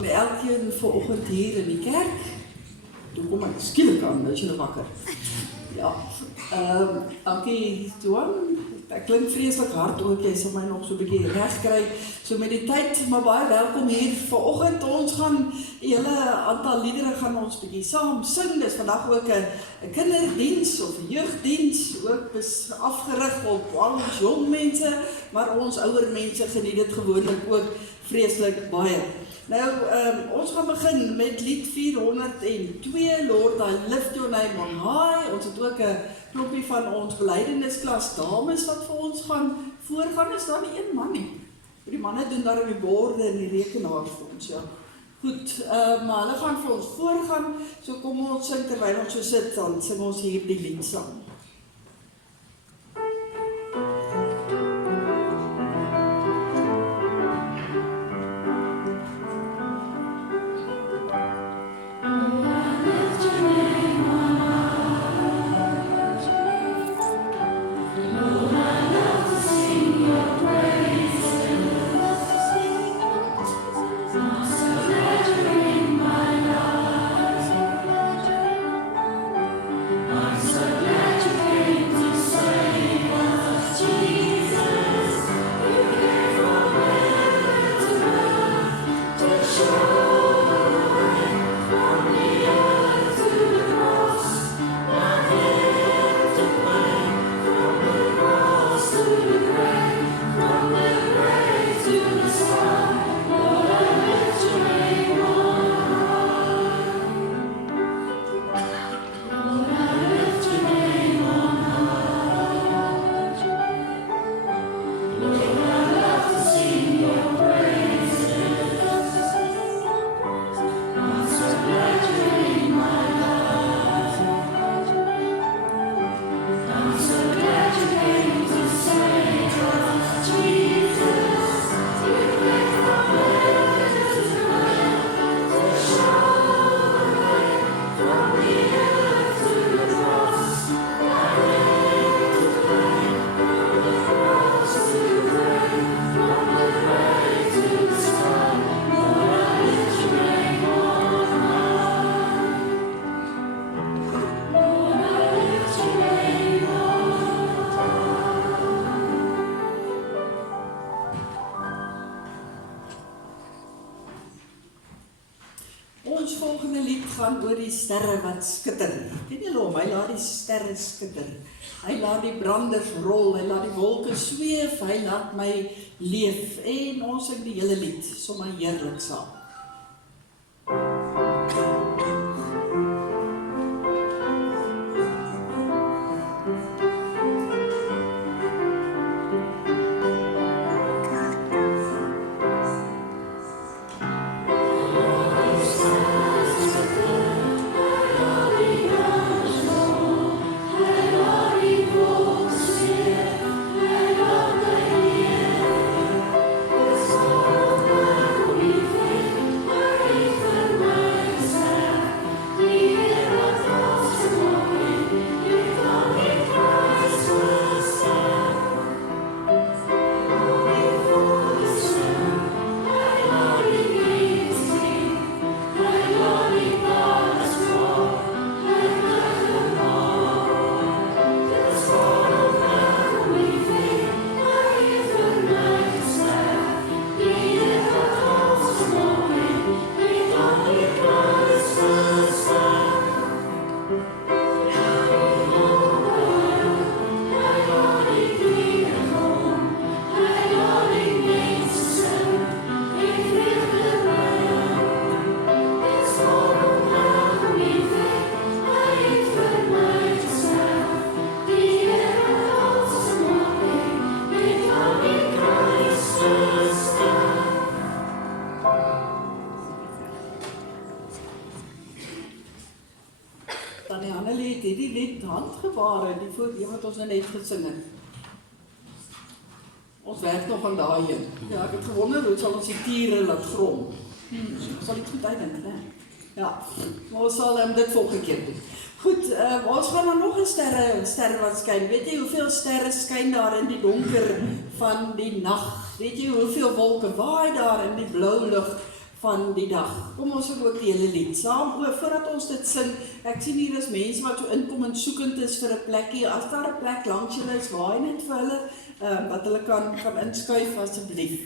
elkeen vanoggend hier in die kerk. Toe kom ek skielik aan, nou is jy wakker. Ja, dankie Johan. Ek klink vreeslik hard ook, jy sal my nog so 'n bietjie reg kry. So met die tyd, maar baie welkom hier vanoggend. Ons gaan 'n hele aantal liedere gaan ons bietjie saam sing. Dis vandag ook 'n kinderdiens of jeugdiens, ook afgerig op al ons jong mense, maar ons ouer mense geniet dit gewoonlik ook vreeslik baie. Nou, ons gaan begin met lied 402, Lord, I lift your name on high. Ons het ook 'n klompie van ons belydennisklas dames wat vir ons gaan voorgaan. Is daar nie een man nie? Die manne doen daar op die borde en die rekenaar vir ons, ja. Goed, maar hulle gaan vir ons voorgaan, so kom ons sing terwyl ons so sit, dan sing ons hier die lied saam. Oor die sterre wat skitter. Ken julle hom? Hy laat die sterre skitter. Hy laat die branders rol, hy laat die wolke sweef, hy laat my leef. En ons sing die hele lied, sommer heerlik saam. Die wat ons nou net gesing het. Ons werk nog aan daai een. Ja, ek het gewonder hoe sal ons die tiere laat grom. Sal dit goed uitdink, né? Ja, maar ons sal dit volgende keer doen. Goed, ons gaan dan nog 'n sterre wat skyn. Weet jy hoeveel sterre skyn daar in die donker van die nag? Weet jy hoeveel wolke waai daar in die blou lug van die dag. Kom ons sing ook die hele lied saam, voordat ons dit sing. Ek sien hier is mense wat so inkom en soekend is vir 'n plekkie. As daar 'n plek langs julle is, waai net vir hulle, dat hulle kan inskuif asseblief.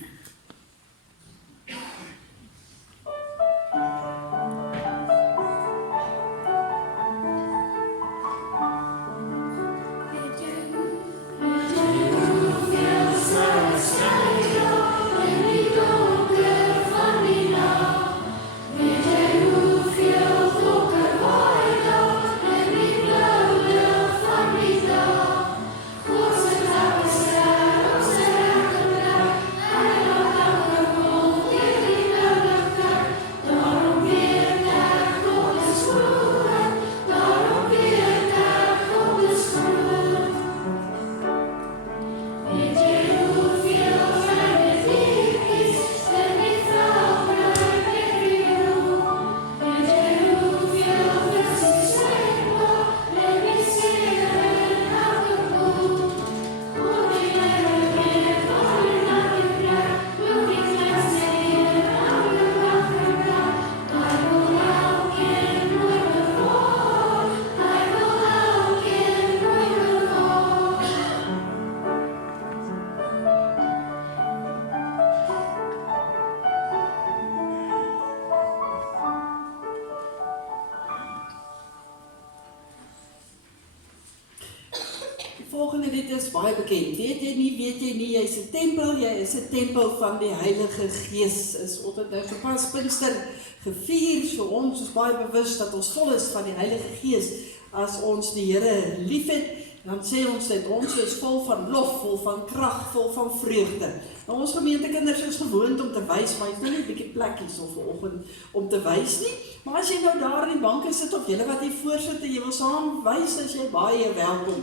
Volgende lied is baie bekend. Weet jy nie, jy is 'n tempel, jy is 'n tempel van die Heilige Gees. Is altyd nou gepas Pinkster gevier, so ons is baie bewus dat ons vol is van die Heilige Gees. As ons die Here liefhet, dan sê ons dat ons is vol van lof, vol van krag, vol van vreugde. Nou, ons gemeentekinders is gewoond om te wys, maar jy het nou nie 'n bietjie plekkies of vanoggend om te wys nie. Maar as jy nou daar in die banke sit, of julle wat hier voor sit en jy wil saam wys, as jy baie welkom.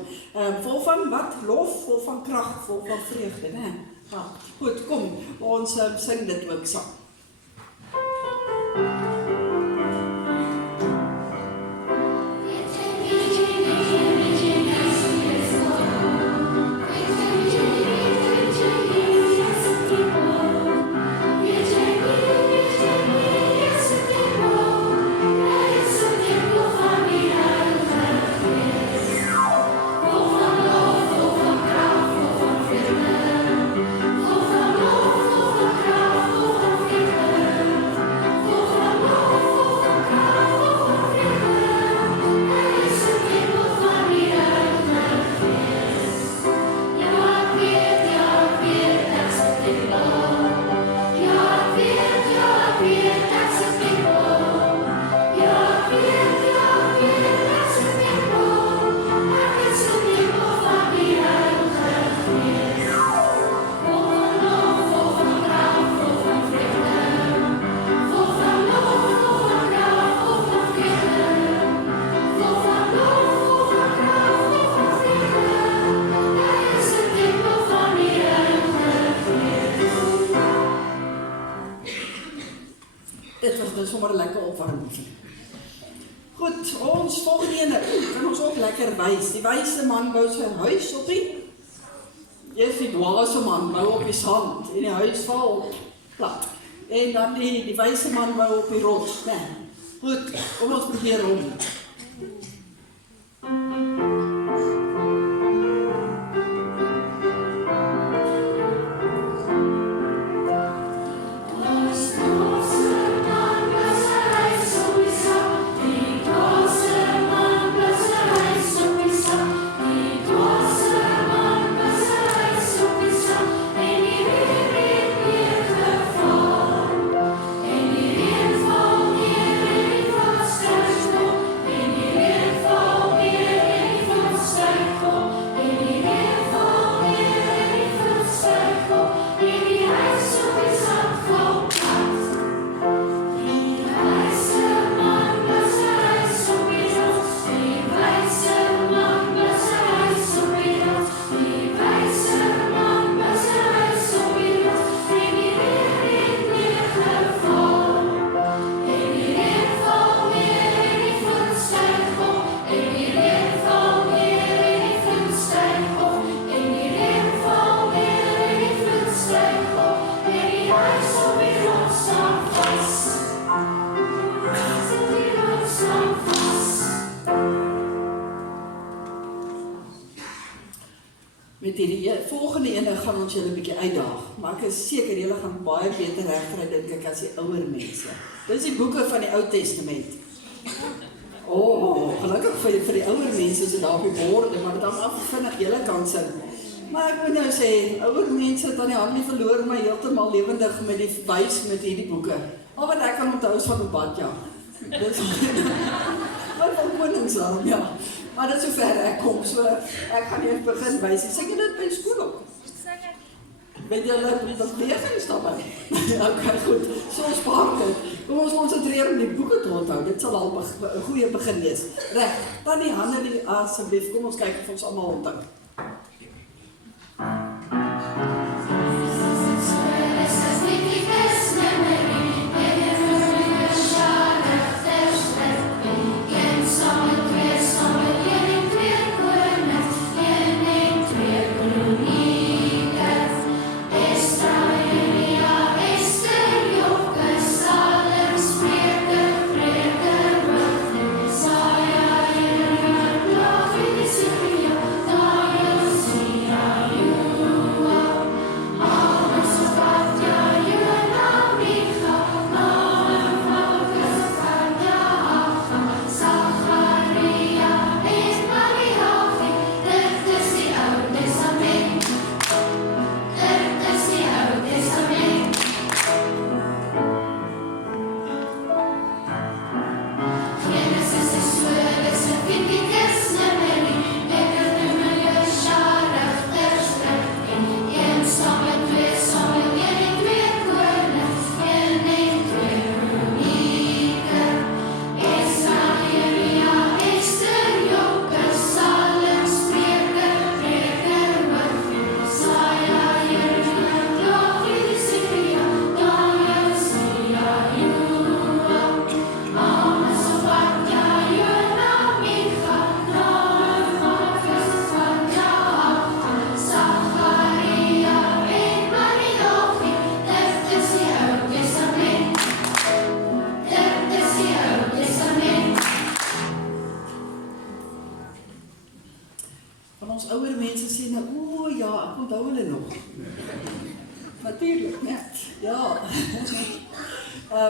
Vol van wat? Lof, vol van krag, vol van vreugde, né? Ja, goed, kom, ons sing dit ook saam. Sommer 'n lekker opwarming. Goed, ons volgende ene kan ons ook lekker wys. Die wyse man bou sy huis op eers die dwaase man bou op die sand en die huis val plat. En dan die wyse man bou op die rots, né? Goed, kom ons probeer om. Stars volgende ene gaan ons julle 'n bietjie uitdaag, maar ek is seker julle gaan baie beter regkry dink ek as die ouer mense. Dis die boeke van die Ou Testament. Gelukkig vir die ouer mense is dit daar op die borde, maar dit hang af hoe vinnig julle kan sing. Maar ek moet nou sê, ouer mense het aan die hand nie verloor my heeltemal lewendig met die wys met hierdie boeke. Al wat ek kan onthou is van Obadja. Dis wat van Koningsnaam, ja. Maar dit is sover ek kom, so ek gaan eers begin wys. Sing jy dit by skool ook? Sing ek. Weet julle wat lesings daarbij? Okay, goed. So spaar dit. Kom ons konsentreer om die boeke te onthou. Dit sal al 'n goeie begin wees. Reg, dan die hande asseblief. Kom ons kyk of ons almal onthou.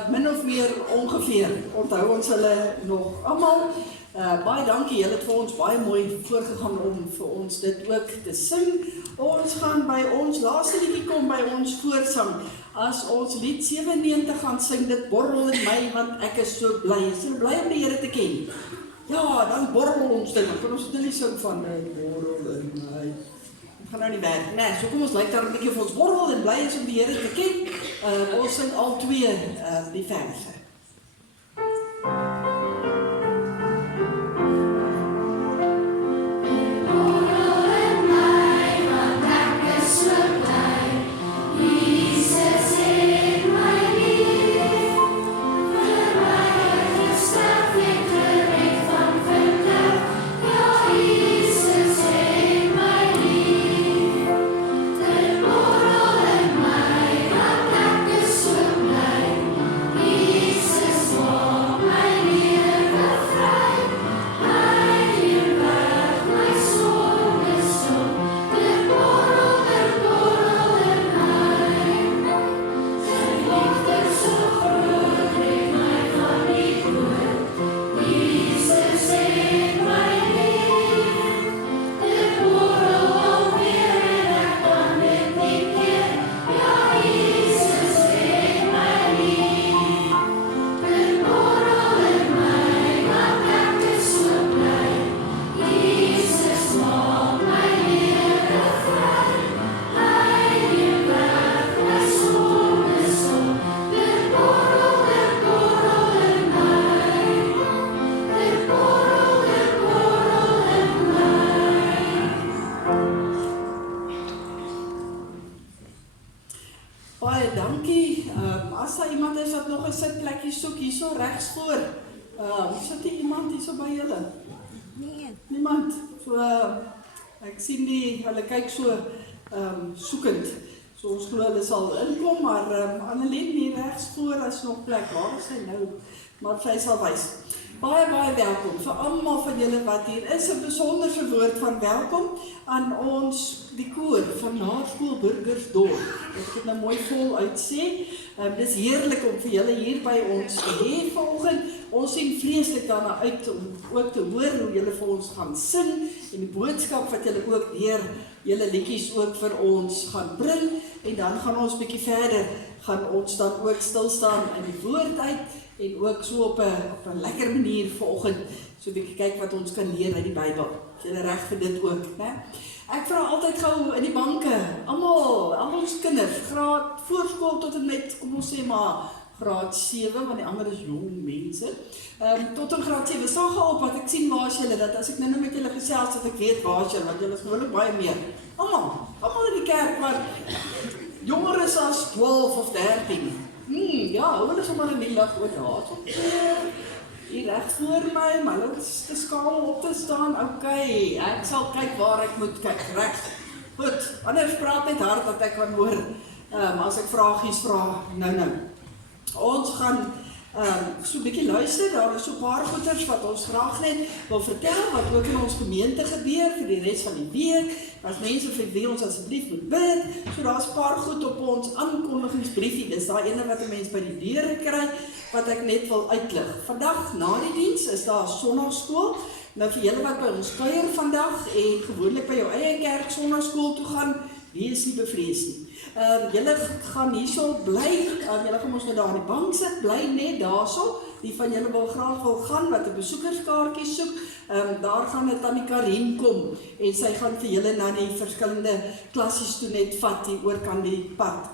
Min of meer ongeveer onthou ons hulle nog almal. Baie dankie, julle het vir ons baie mooi voorgegaan om vir ons dit ook te sing. Ons gaan by ons laaste liedjie kom by ons voorsang. As ons lied 97 gaan sing, dit borrel in my want ek is so bly. Is jy bly om die Here te ken? Ja, dan borrel ons dit. Kan ons dit nie sing van borrel in my. Dit gaan nou nie werk. Nee, so kom ons lyk daar 'n bietjie vir ons borrel en bly is om die Here te ken. Ons sing al twee die verse. As daar iemand is wat nog 'n sitplekkie soek hierso regs voor. Sit hier iemand hierso by julle? Nee. Niemand. So ek sien hulle kyk so soekend. So ons glo hulle sal inkom, maar Annelien hier regs voor as nog plek. Waar is sy nou? maar sy sal wys. Baie welkom vir almal van julle wat hier is, 'n besonderse woord van welkom aan ons die koor van Naarskool Burgersdorp. Ek het nou mooi vol uitsê. Dis heerlik om vir julle hier by ons te hê vanoggend. Ons sien vreeslik daarna uit om ook te hoor hoe julle vir ons gaan sing en die boodskap wat julle ook deur julle liedjies ook vir ons gaan bring. En dan gaan ons bietjie verder, gaan ons dan ook stil staan in die woord uit en ook so op 'n lekker manier vanoggend so 'n bietjie kyk wat ons kan leer uit die Bybel. Is julle reg vir dit ook, né? Ek vra altyd gou in die banke, almal ons kinders, graad voorskool tot en met, kom ons sê maar graad 7, want die ander is jong mense. Tot in graad 7, staan gou op wat ek sien waar is julle, dat as ek nou met julle gesels, dat ek weet waar is julle, want julle is gewoonlik baie meer. Almal in die kerk, maar jonger is as 12 of 13. Ja, hulle is sommer in die lig oor daar. Hier reg voor my, maar hulle is te skaam op te staan. Okay, ek sal kyk waar ek moet kyk, reg. Goed, anders praat net hard dat ek kan hoor. As ek vragies vra, nou. Ons gaan so 'n bietjie luister, daar is so 'n paar goeters wat ons graag net wil vertel, wat ook in ons gemeente gebeur vir die res van die week, as mense vir wie ons asseblief moet bid, so daar's 'n paar goed op ons aankondigingsbriefie, dis daai ene wat 'n mens by die deure kry, wat ek net wil uitlig. Vandag na die diens is daar Sondagskool, nou vir julle wat by ons kuier vandag, en gewoonlik by jou eie kerk Sondagskool toe gaan, wees nie bevrees nie. Julle gaan hierso bly, julle gaan ons nou daar in die bank sit, bly net daarso, die van julle graag wil gaan, wat 'n besoekerskaartjie soek, daar gaan dit aan die Karin kom, en sy gaan vir julle na die verskillende klassies toe net vat, hier oor kan die pad.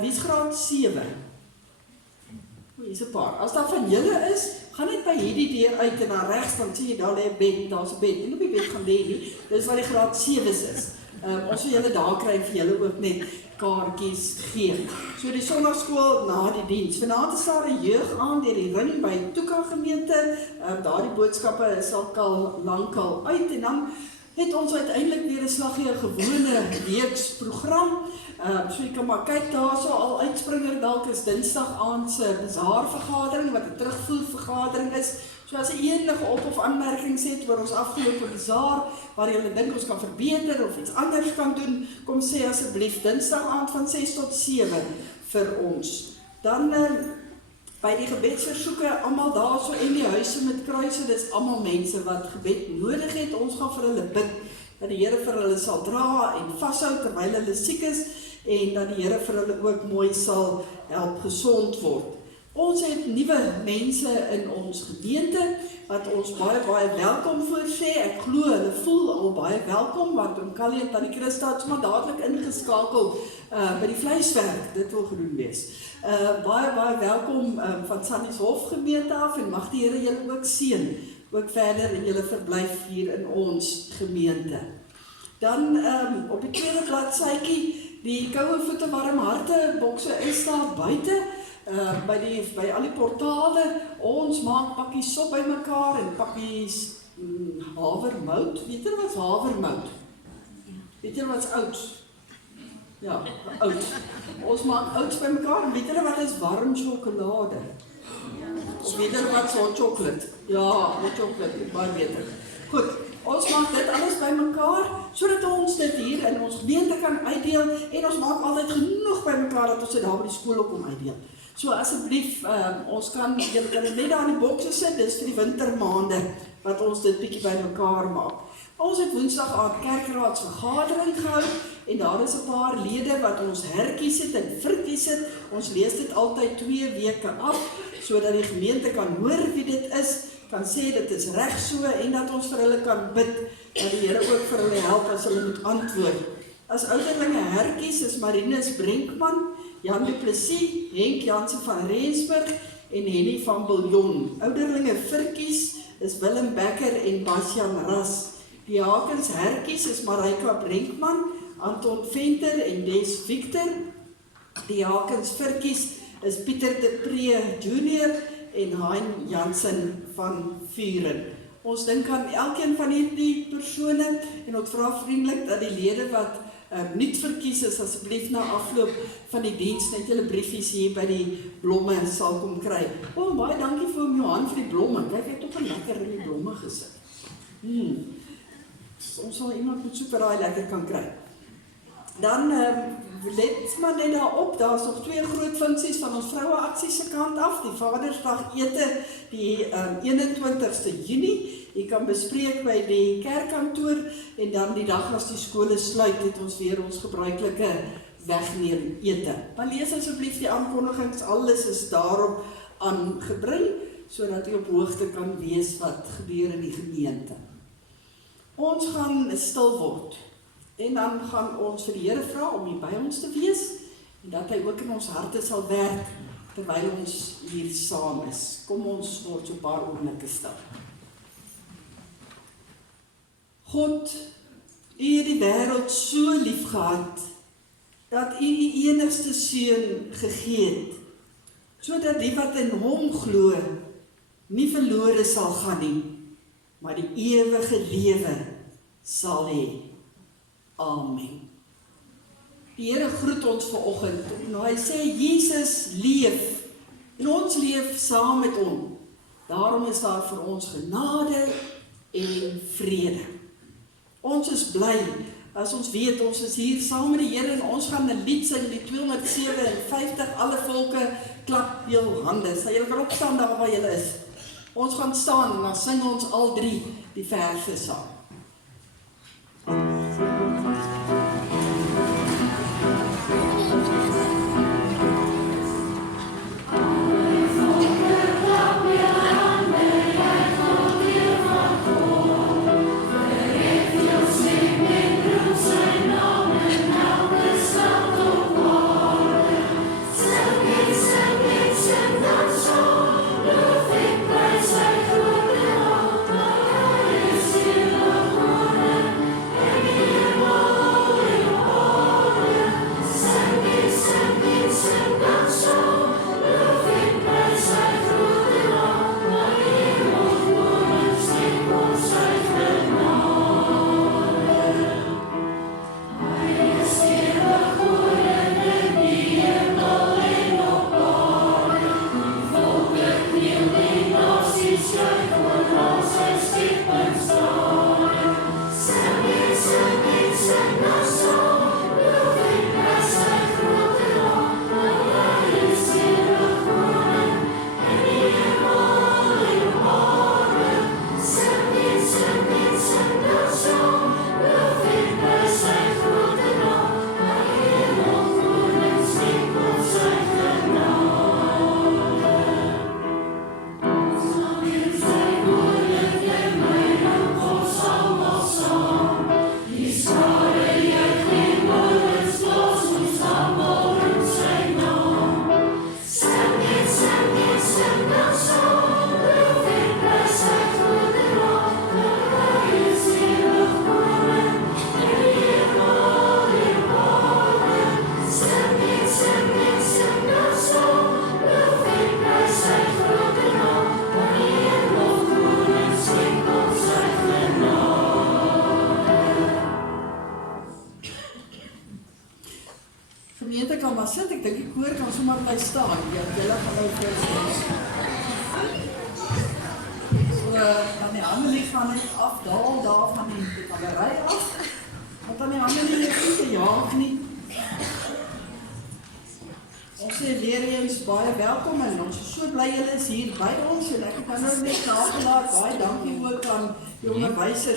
Wie is graad 7? Hier's 'n paar. As daar van julle is, gaan net by hierdie deur uit en dan regs, dan sien jy daar lê 'n bed, daar's 'n bed, en op die bed gaan lê nie, dis waar die graad 7's is. Ons wil julle daar kry vir julle ook net kaartjies gee. So die Sondagskool na die diens. Vanaand is daar 'n jeug aan deur die ring by Tuka gemeente. Daardie boodskappe is al lankal uit en dan het ons uiteindelik weer 'n slaggie 'n gewone weeksprogram. So jy kan maar kyk daarso al uitspringer dalk is Dinsdag aand se bazaarvergadering wat 'n terugvoervergadering is. So as jy enige op of aanmerkings het oor ons afgelope bazaar, waar jy dink ons kan verbeter of iets anders kan doen, kom sê asseblief Dinsdag aand van 6 tot 7 vir ons. Dan by die gebedsversoeke, almal daarso in die huise met kruise, dis almal mense wat gebed nodig het. Ons gaan vir hulle bid dat die Here vir hulle sal dra en vashou terwyl hulle siek is en dat die Here vir hulle ook mooi sal help gesond word. Ons het nuwe mense in ons gemeente wat ons baie welkom voorsê. Ek glo hulle voel al baie welkom want Oom Callie en Tannie Christa het sommer dadelik ingeskakel by die vleiswerk. Dit wil gedoen wees. Baie welkom van Sannieshof gemeente af en mag die Here julle ook seën, ook verder in julle verblyf hier in ons gemeente. Dan op die tweede bladsytjie, die koue voete warm harte bokse is daar buite. By al die portale, ons maak pakkies sop by mekaar en pakkies havermout. Weet jy wat is havermout? Weet jy wat is oats? Ja, oats. Ons maak oats by mekaar en weet jy wat is warm sjokolade? Of weet jy wat is hot chocolate? Ja, hot chocolate, baie beter. Goed, ons maak dit alles by mekaar, sodat ons dit hier in ons gemeente kan uitdeel en ons maak altyd genoeg by mekaar dat ons dit daar by die skool ook om uitdeel. So asseblief, ons kan dit net daar in die bokse sit, dis vir die wintermaande wat ons dit bietjie by mekaar maak. Ons het Woensdag aand kerkraadsvergadering gehou en daar is 'n paar lede wat ons hertjies het en vrikkies het. Ons lees dit altyd 2 weke af, sodat die gemeente kan hoor wie dit is, kan sê dit is reg so en dat ons vir hulle kan bid, dat die Here ook vir hulle help as hulle moet antwoord. As ouderlinge hertjies is Marinus Brenkman, Jan Du Plessis, Henk Jansen van Rensburg en Henny van Biljon. Ouderlinge virkies is Willem Becker en Bastian Ras. Die Hakens hertjies is Marika Brenkman, Anton Venter en Des Victor. Die Hakens virkies is Pieter de Pre Jr. en Hein Jansen van Vuren. Ons dink aan elkeen van hierdie persone en ons vra vriendelik dat die lede wat niet verkies is, asseblief na afloop van die diens net julle briefies hier by die blomme sal kom kry. Baie dankie vir oom Johan vir die blomme. Kyk, hy het ook 'n lekker in die blomme gesit. Ons sal iemand moet soek wat daai lekker kan kry. Dan let maar net daarop, daar is nog 2 groot funksies van ons vroueaksie se kant af. Die Vadersdag ete die 21ste Junie. Jy kan bespreek by die kerkkantoor en dan die dag as die skole sluit, het ons weer ons gebruikelike wegneem ete. Dan lees asseblief die aankondigings, alles is daarop aangebring, sodat jy op hoogte kan wees wat gebeur in die gemeente. Ons gaan stil word en dan gaan ons vir die Here vra om hier by ons te wees en dat hy ook in ons harte sal werk terwyl ons hier saam is. Kom ons word so 'n paar oomblikke stil. God, U het die wêreld so lief gehad, dat U die enigste seun gegee het, sodat die wat in hom glo, nie verlore sal gaan nie, maar die ewige lewe sal hê. Amen. Die Here groet ons vanoggend, en hy sê, Jesus leef, en ons leef saam met hom. Daarom is daar vir ons genade en vrede. Ons is bly, as ons weet, ons is hier saam met die Here en ons gaan 'n lied sing, die 257, alle volke klap jou hande. Sal julle kan opstaan daar waar julle is. Ons gaan staan en dan sing ons al 3 die verse saam.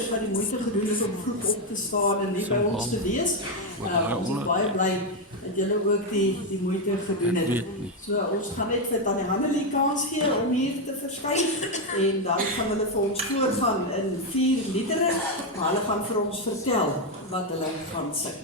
Wat die moeite gedoen het om vroeg op te staan en nie by ons te wees. Ons is baie bly dat julle ook die moeite gedoen het. So ons gaan net vir Tannie Hannelie kans gee om hier te verskyn en dan gaan hulle vir ons voorgaan in 4 liedere, maar hulle gaan vir ons vertel wat hulle gaan sing.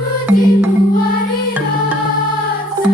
Mudimu wariracha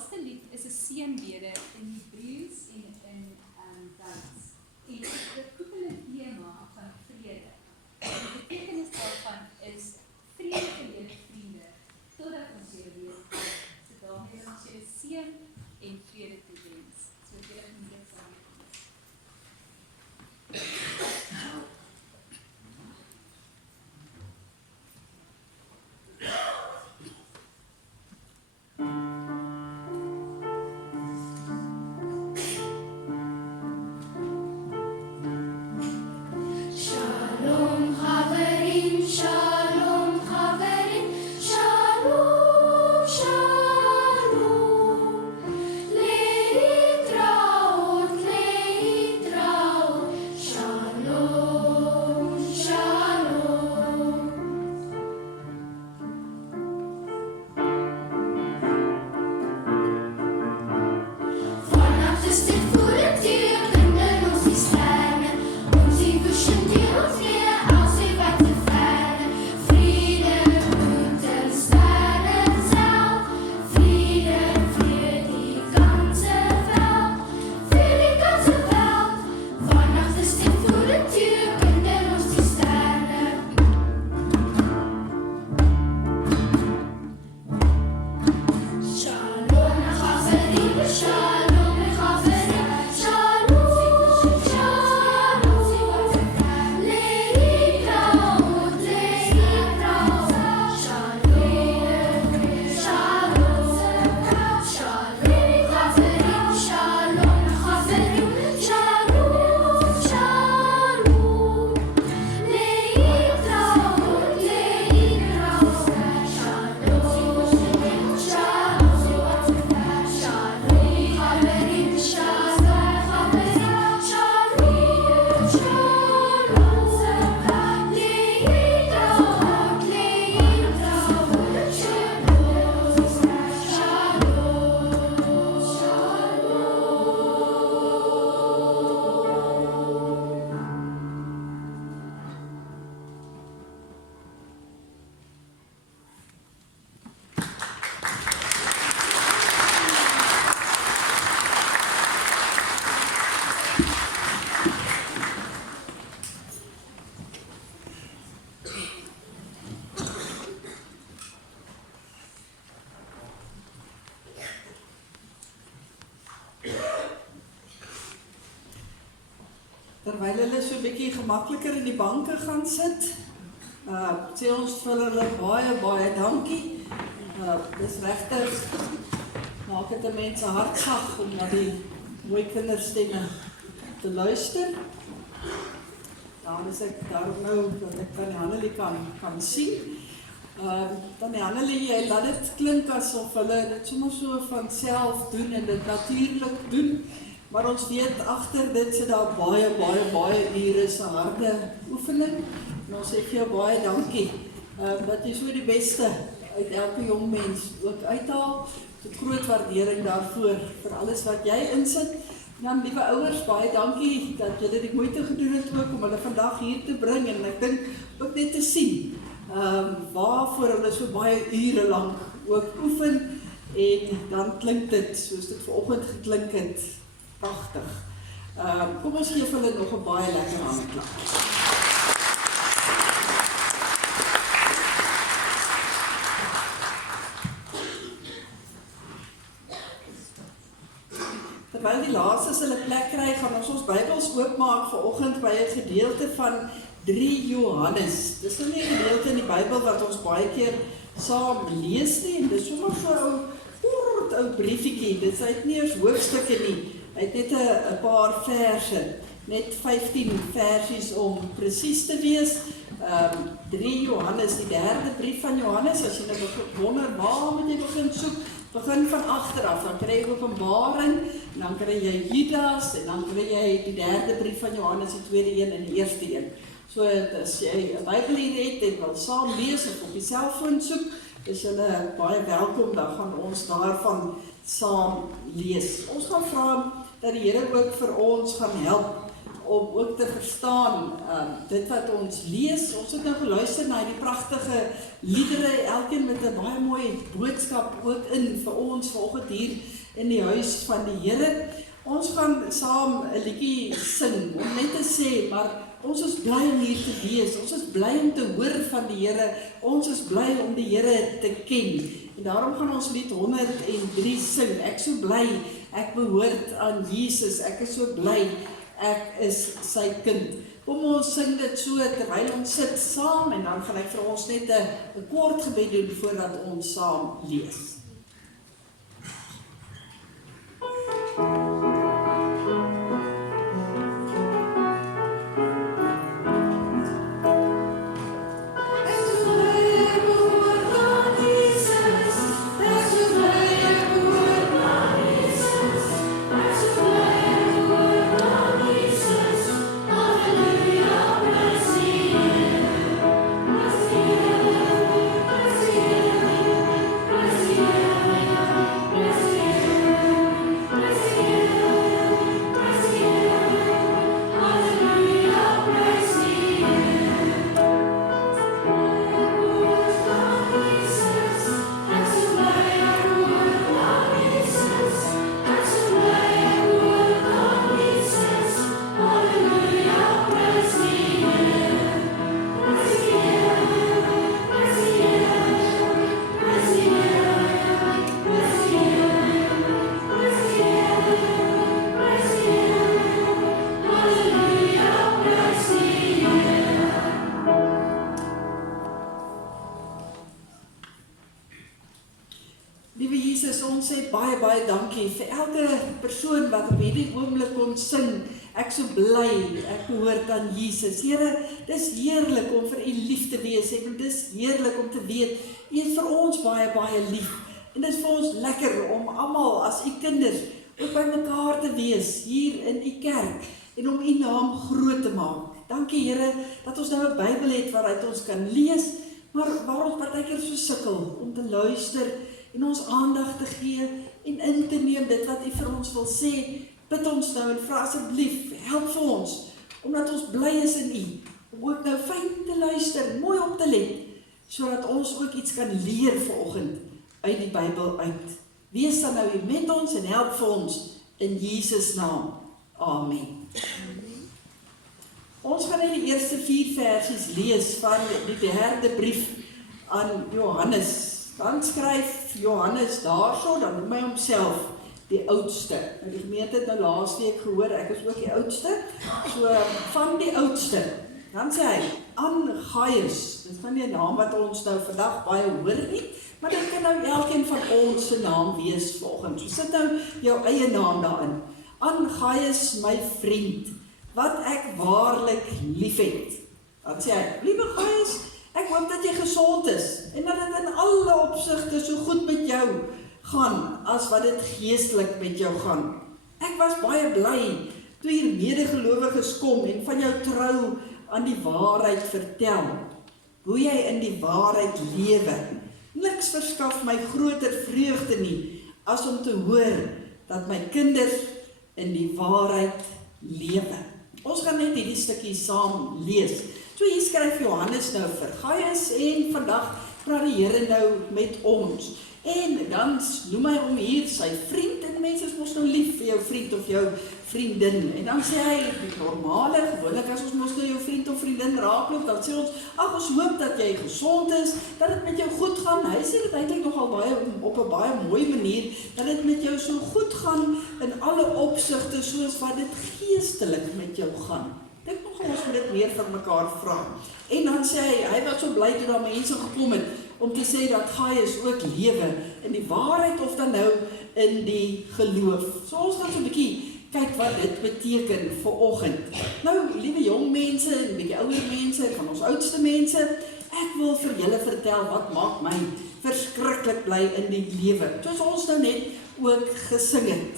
laaste lied is 'n seënbede in Hebreëus en in Duits. En dit koppel 'n tema van vrede. Die betekenis daarvan is vrede vir julle vriende, totdat ons julle weer kry. So daarmee wil ons julle seën en vrede toewens. So julle kan dit saam doen. Terwyl hulle so 'n bietjie gemakliker in die banke gaan sit, sê ons vir hulle baie dankie. Dis regtig, maak dit 'n mens se hart sag om na die mooi kinderstemme te luister. Daar is ek daarom nou dat ek Tannie Annelie kan sien. Tannie Annelie, jy laat dit klink asof hulle dit sommer so van self doen en dit natuurlik doen. Maar ons weet, agter dit sit daar baie ure se harde oefening. En ons sê vir jou baie dankie, dat jy so die beste uit elke jong mens ook uithaal. Met groot waardering daarvoor, vir alles wat jy insit. Dan, liewe ouers, baie dankie dat julle die moeite gedoen het ook om hulle vandag hier te bring. En ek dink ook net te sien, waarvoor hulle so baie ure lank ook oefen. En dan klink dit, soos dit vanoggend geklink het, pragtig. Kom ons gee vir hulle nog 'n baie lekker handklap. Terwyl die laastes hulle plek kry, gaan ons Bybels oopmaak vanoggend by 'n gedeelte van 3 Johannes. Dis nou nie 'n gedeelte in die Bybel wat ons baie keer saam lees nie, en dis sommer so 'n ou briefietjie. Dit is nie eens hoofstukke nie. Hy het net 'n paar verse, net 15 versies om presies te wees. 3 Johannes, die 3de brief van Johannes. As jy nou wonder, waar moet jy begin soek? Begin van agteraf, dan kry jy Openbaring, en dan kry jy Judas, en dan kry jy die 3de brief van Johannes, die 2de een en die 1ste een. So, as jy 'n Bybel hier het en wil saam lees of op die selfoon soek, is julle baie welkom, dan gaan ons daarvan saam lees. Ons gaan vra dat die Here ook vir ons gaan help om ook te verstaan dit wat ons lees. Ons het nou geluister na die pragtige liedere, elkeen met 'n baie mooi boodskap ook in vir ons vanoggend hier in die huis van die Here. Ons gaan saam 'n liedjie sing om net te sê, maar ons is bly om hier te wees. Ons is bly om te hoor van die Here. Ons is bly om die Here te ken. En daarom gaan ons lied 103 sing. Ek so bly, ek behoort aan Jesus. Ek is so bly, ek is sy kind. Kom ons sing dit so terwyl ons sit saam en dan gaan ek vir ons net 'n kort gebed doen voordat ons saam lees. Baie dankie vir elke persoon wat op hierdie oomblik kon sing. Ek so bly, ek behoort aan Jesus. Here, dis heerlik om vir u lief te wees en dis heerlik om te weet, u is vir ons baie lief. En dis vir ons lekker om almal as u kinders ook by mekaar te wees hier in u kerk en om u naam groot te maak. Dankie Here dat ons nou 'n Bybel het waaruit ons kan lees, maar waar ons partykeer so sukkel om te luister en ons aandag te gee en in te neem dit wat u vir ons wil sê. Bid ons nou en vra asseblief, help vir ons, omdat ons bly is in u, om ook nou fyn te luister, mooi op te let, sodat ons ook iets kan leer vanoggend uit die Bybel uit. Wees dan nou met ons en help vir ons in Jesus naam. Amen. Ons gaan in die eerste 4 versies lees van die 3de brief aan Johannes. Dan skryf Johannes daarso, dan noem hy homself die oudste. Nou die gemeente het nou laasweek gehoor, ek is ook die oudste. So van die oudste. Dan sê hy, aan Gaius. Dit gaan nie 'n naam wat ons nou vandag baie hoor nie, maar dit kan nou elkeen van ons se naam wees vanoggend. So sit nou jou eie naam daarin. Aan Gaius, my vriend, wat ek waarlik liefhet. Dan sê hy, liewe Gaius, ek hoop dat jy gesond is en dat dit in alle opsigte so goed met jou gaan as wat dit geestelik met jou gaan. Ek was baie bly toe hier medegelowiges kom en van jou trou aan die waarheid vertel. Hoe jy in die waarheid lewe. Niks verskaf my groter vreugde nie as om te hoor dat my kinders in die waarheid lewe. Ons gaan net hierdie stukkie saam lees. So hier skryf Johannes nou vir Gaius en vandag praat die Here nou met ons. En dan noem hy hom hier sy vriend en mense is mos nou lief vir jou vriend of jou vriendin. En dan sê hy, normale, gewoonlik as ons mos nou jou vriend of vriendin raakloop, dan sê ons, ag ons hoop dat jy gesond is, dat dit met jou goed gaan. Hy sê dit eintlik nogal baie op 'n baie mooi manier, dat dit met jou so goed gaan in alle opsigte soos wat dit geestelik met jou gaan. Dink nog ons moet dit meer vir mekaar vra. En dan sê hy was so bly toe daar mense gekom het om te sê dat Gaius ook lewe in die waarheid of dan nou in die geloof. So ons gaan so 'n bietjie kyk wat dit beteken vir oggend. Nou, liewe jong mense en bietjie ouer mense, van ons oudste mense, ek wil vir julle vertel wat maak my verskriklik bly in die lewe. Soos ons nou net ook gesing het.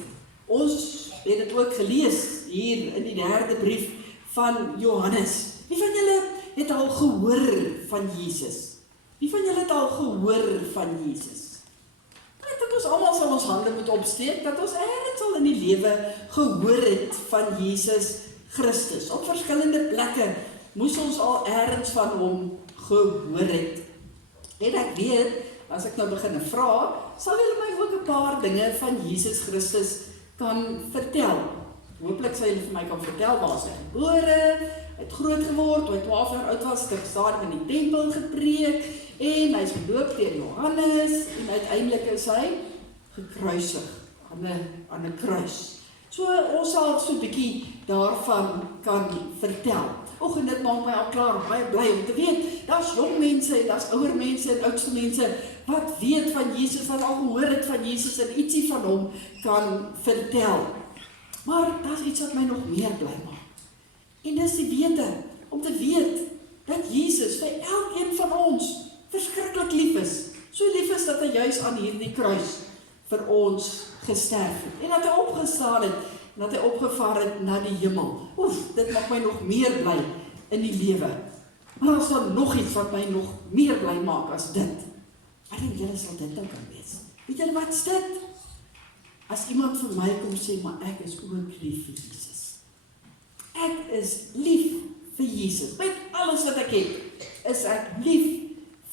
Ons het dit ook gelees hier in die 3de brief van Johannes. Wie van julle het al gehoor van Jesus? Wie van julle het al gehoor van Jesus? Ek dink ons almal sal ons hande moet opsteek, dat ons ergens al in die lewe gehoor het van Jesus Christus. Op verskillende plekke moes ons al ergens van hom gehoor het. En ek weet, as ek nou begin vra, sal julle my ook 'n paar dinge van Jesus Christus kan vertel. Hooplik sal julle vir my kan vertel waar hy gebore, hy het groot geword, toe hy 12 jaar oud was, het hy gestaan in die tempel gepreek, en hy is gedoop deur Johannes, en uiteindelik is hy gekruisig aan 'n kruis. So ons sal so 'n bietjie daarvan kan vertel. En dit maak my al klaar, baie bly om te weet, daar's jong mense, en daar's ouer mense en oudste mense, wat weet van Jesus, wat al gehoor het van Jesus, en ietsie van hom kan vertel. Maar daar's iets wat my nog meer bly maak. En dis die wete, om te weet, dat Jesus vir elkeen van ons verskriklik lief is. So lief is dat hy juis aan hierdie kruis vir ons gesterf het. En dat hy opgestaan het, en dat hy opgevaar het na die hemel. Dit maak my nog meer bly in die lewe. Maar as daar nog iets wat my nog meer bly maak as dit. Ek dink julle sal dit ook kan wees. Weet julle wat is dit? As iemand vir my kom sê, maar ek is ook lief vir Jesus. Ek is lief vir Jesus. Met alles wat ek het, is ek lief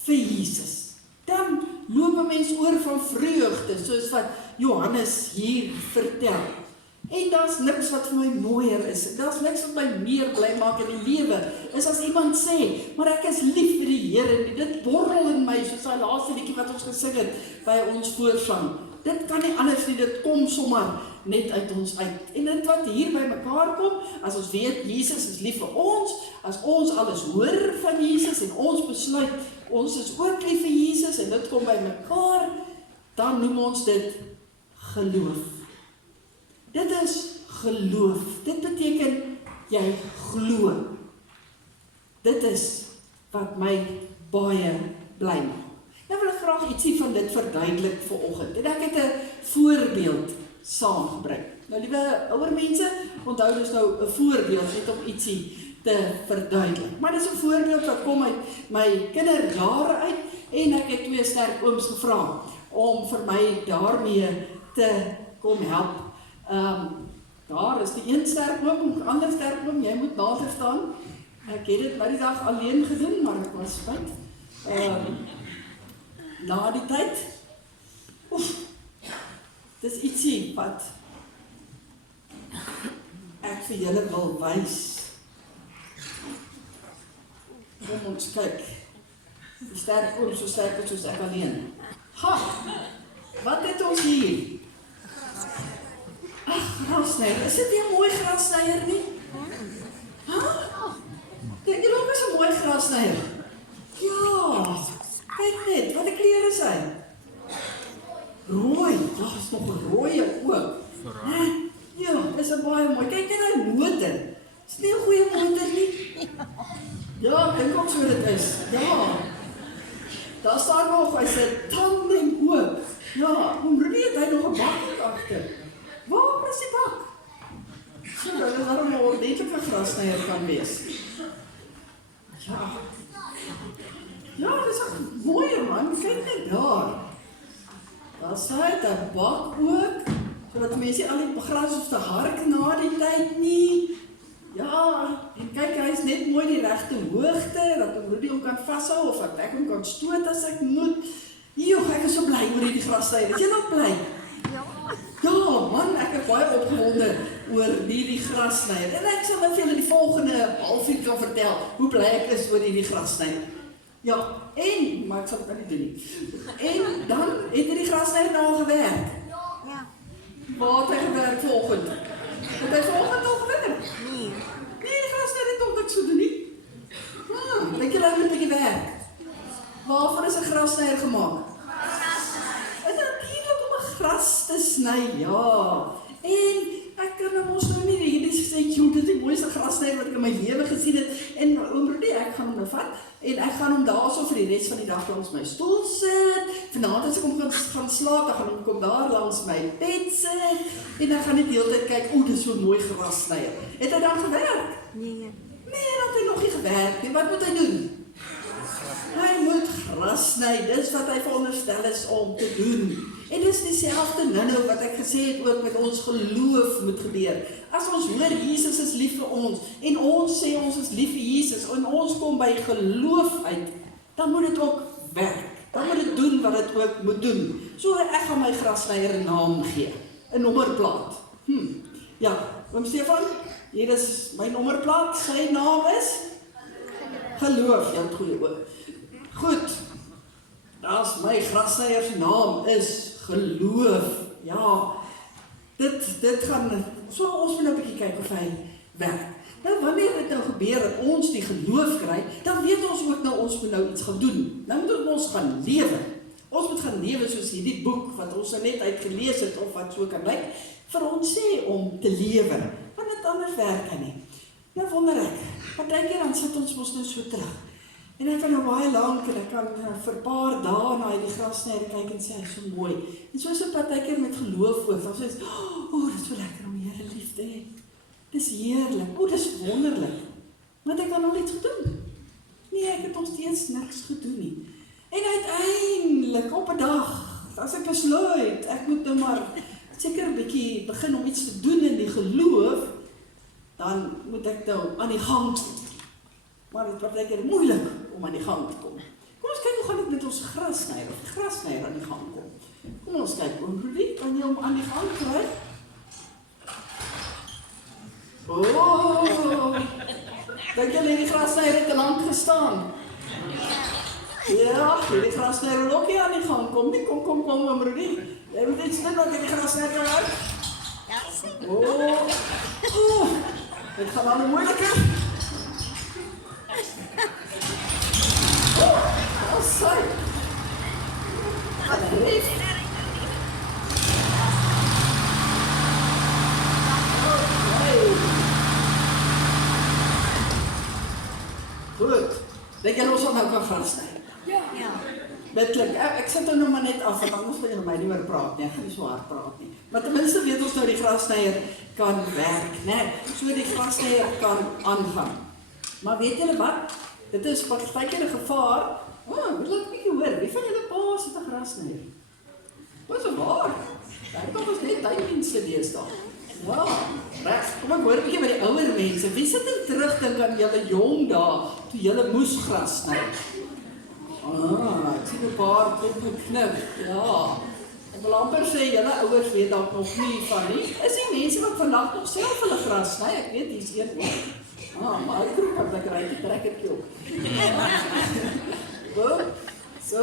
vir Jesus. Dan loop 'n mens oor van vreugde, soos wat Johannes hier vertel. En daar's niks wat vir my mooier is. Daar's niks wat my meer bly maak in die lewe, is as iemand sê, maar ek is lief vir die Here, en dit borrel in my, soos daai laaste liedjie wat ons gesing het, by ons voorsang. Dit kan nie anders nie, dit kom sommer net uit ons uit. En dit wat hier by mekaar kom, as ons weet, Jesus is lief vir ons, as ons alles hoor van Jesus, en ons besluit, ons is ook lief vir Jesus, en dit kom by mekaar, dan noem ons dit geloof. Dit is geloof. Dit beteken, jy glo. Dit is wat my baie bly maak. Nou wil ek graag ietsie van dit verduidelik vanoggend. En ek het 'n voorbeeld saamgebring. Nou liewe ouer mense, onthou dis nou 'n voorbeeld net om ietsie te verduidelik. Maar dis 'n voorbeeld wat kom uit my kinderjare uit, en ek het 2 sterk ooms gevra om vir my daarmee te kom help. Daar is die een sterk oom, die ander sterk oom, jy moet nader staan. Ek het dit by die dag alleen gedoen, maar ek was spyt. Na die tyd, dis ietsie wat ek vir julle wil wys. Kom ons kyk. Die sterk oom, so sterk soos ek alleen. Wat het ons hier? Grasnyer. Is dit nie 'n mooi grasnyer nie? Dink jy ook is 'n mooi grasnyer? Ja, kyk net, wat 'n kleur is hy? Rooi, daar is nog 'n rooi ook. Ja, is 'n baie mooi. Kyk net daai motor. Is nie 'n goeie motor nie? Ja, ek dink ook so dit is. Ja. Daar staan nog, hy's 'n tandem ook. Ja, hoe het hy nog 'n bak agter? Waar is die bak? So, dat is daarom 'n ordentlike grasnyer kan wees. Ja. Ja, dis 'n mooie man, kyk net daar. Daar sê 'n bak ook, sodat mense al die gras hoef te hark na die tyd nie. Ja, en kyk, hy is net mooi die regte hoogte, dat Rudy hom kan vashou, of dat ek hom kan stoot as ek moet. Joh, ek is so bly oor hierdie grasnyer. Is jy nog bly? Ja, man, ek is baie opgewonde oor hierdie grasnyer. En ek sal vir julle die volgende halfuur kan vertel hoe bly ek is oor hierdie grasnyer. Ja, maar ek sal dit nie doen nie. En dan het hierdie grasnyer nou gewerk. Ja. Waar het hy gewerk vanoggend? Het hy vanoggend al gewerk? Nee, die grasnyer het ook niks gedoen nie. Dink jy dat hy 'n bietjie werk? Waarvoor is 'n grasnyer gemaak? Gras te sny, ja. En ek kan ons nou nie hierdie sê, dit is die mooiste grasnyer wat ek in my lewe gesien het. En oom Rudy, ek gaan hom nou vat, en ek gaan hom daarso vir die res van die dag langs my stoel sit. Vanaand as ek hom gaan slaap, dan gaan hom kom daar langs my bed sit, en dan gaan ek die hele tyd kyk, dit is so mooi grasnyer. Het hy dan gewerk? Nee, dat hy nog nie gewerk nie. Wat moet hy doen? Hy moet gras sny, dis wat hy veronderstel is om te doen. En dis dieselfde nou wat ek gesê het ook met ons geloof moet gebeur. As ons hoor Jesus is lief vir ons en ons sê ons is lief vir Jesus en ons kom by geloof uit, dan moet dit ook werk. Dan moet dit doen wat dit ook moet doen. So ek gaan my grassnyer 'n naam gee, 'n nommerplaat. Ja, oom Stefan, hier is my nommerplaat, sy naam is Geloof. Jy het goeie oor. Goed. As my grassnyer se naam is Geloof. Ja, dit gaan, so ons moet nou 'n bietjie kyk of hy werk. Nou wanneer dit nou gebeur dat ons die geloof kry, dan weet ons ook nou ons moet nou iets gaan doen. Nou moet ons gaan lewe. Ons moet gaan lewe soos hierdie boek wat ons net uitgelees het of wat so kan lyk, vir ons sê om te lewe. Want dit anders werk nie. Nou wonder ek, partykeer dan sit ons mos nou so terug. En ek kan nou baie lank en ek kan vir 'n paar dae na die grassnyer kyk en sê hy is so mooi. En so is dit partykeer met geloof ook. Dan sê jy, dit is so lekker om die Here lief te hê. Dis heerlik. Dis wonderlik. Want ek kan al iets gedoen. Nee, ek het nog steeds niks gedoen nie. En uiteindelik op 'n dag, as ek besluit, ek moet nou maar seker 'n bietjie begin om iets te doen in die geloof, dan moet ek nou aan die gang kom. Maar dit is partykeer moeilik om aan die gang te kom. Kom ons kyk hoe gaan dit met ons grassnyer of die grassnyer aan die gang kom. Kom ons kyk, oom Rudy, kan jy hom aan die gang kry? Dink jy die grassnyer het te lank gestaan? Ja, die grassnyer wil ook nie aan die gang kom nie. Kom, oom Rudy. Jy moet iets doen wat die grassnyer kan uit. Dit gaan al moeiliker. Sy. Wat lief. Goed. Dink jy ons sal nou kan grassny? Ja. Dit klink, ek sit nou maar net af, want anders wil jy my nie meer praat nie, ek gaan nie so hard praat nie. Maar ten minste weet ons nou die grassnyer kan werk, né? So die grassnyer kan aangaan. Maar weet julle wat? Dit is partykeer 'n gevaar. Moet laat bietjie hoor, wie van julle pa sit 'n grassnyer? Wat is waar? Dink of ons net tydmense deesdae. Ja, reg. Kom ek hoor 'n bietjie by die ouer mense. Wie sit en terugdink aan julle jong dae toe julle moes gras sny? Ek sien 'n paar knip. Ja. Ek wil amper sê julle ouers weet dalk nog nie van nie. Is die mense wat vandag nog self hulle gras sny? Ek weet hier's een ook. Maar ek probeer dat ry die trekkertjie op. So,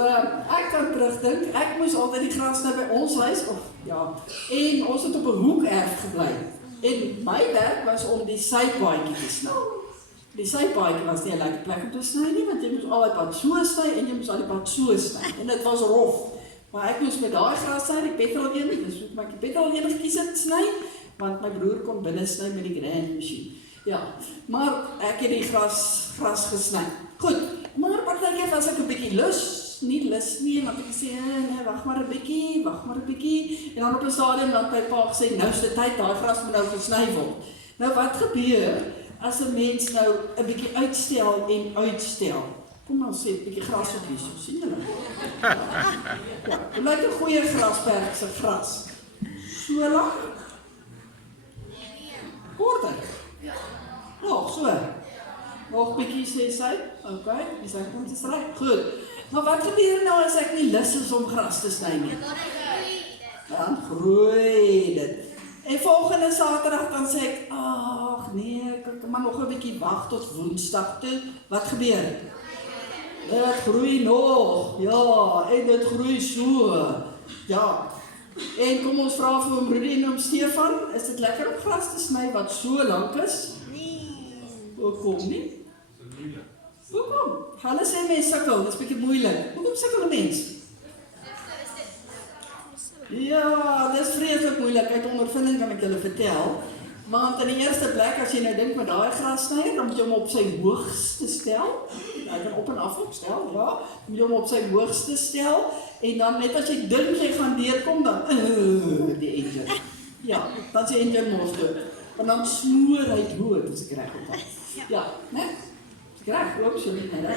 ek kan terugdink, ek moes altyd die gras sny by ons huis, en ons het op 'n hoekerf gebly. En my werk was om die sypaadjie te sny. Die sypaadjie was nie 'n lekker plek om te sny nie, want jy moes al die pad so sny en jy moes al die pad so sny. En dit was rof. Maar ek moes met daai gras sny, die petrol een, dis hoekom ek die petrol een gekies het sny, want my broer kon binne sny met die grand machine. Ja, maar ek het die gras gesny. Goed, maar partykeer was ek 'n bietjie nie, en dan ek sê, nee, wag maar 'n bietjie, en dan op 'n stadium dan my pa gesê, nou is dit tyd, daai gras moet nou gesny word. Nou wat gebeur as 'n mens nou 'n bietjie uitstel? Kom ons sê 'n bietjie gras op hier, so sien julle. Ja, dit lyk 'n goeie grasperk se gras. So lank? Korter. Nog so. Nog 'n bietjie sê sy. Okay, dis ek kom te stry. Goed. Maar wat gebeur nou as ek nie lus is om gras te sny nie? Dan groei dit. En volgende Saterdag dan sê ek, ag nee, ek kan maar nog 'n bietjie wag tot Woensdag toe. Wat gebeur? Dit groei nog. Ja, en dit groei so. Ja. En kom ons vra vir oom Rudy en oom Stefan, is dit lekker om gras te sny wat so lank is? Nee. Hoekom nie? Hoekom? Hulle sê mense sukkel, dit is bietjie moeilik. Hoekom sukkel 'n mens? Ja, dit is vreeslik moeilik. Uit ondervinding kan ek julle vertel. Want in die eerste plek, as jy nou dink met daai grassnyer, dan moet jy hom op sy hoogste stel. Hy kan op en af opstel, ja. Dan moet jy hom op sy hoogste stel. En dan net as jy dink jy gaan deurkom, dan die engine. Ja, dan is die engine mos dood. En dan smoor hy dood, as ek reg onthou. Ja, né? Graag, loop so nie, ja.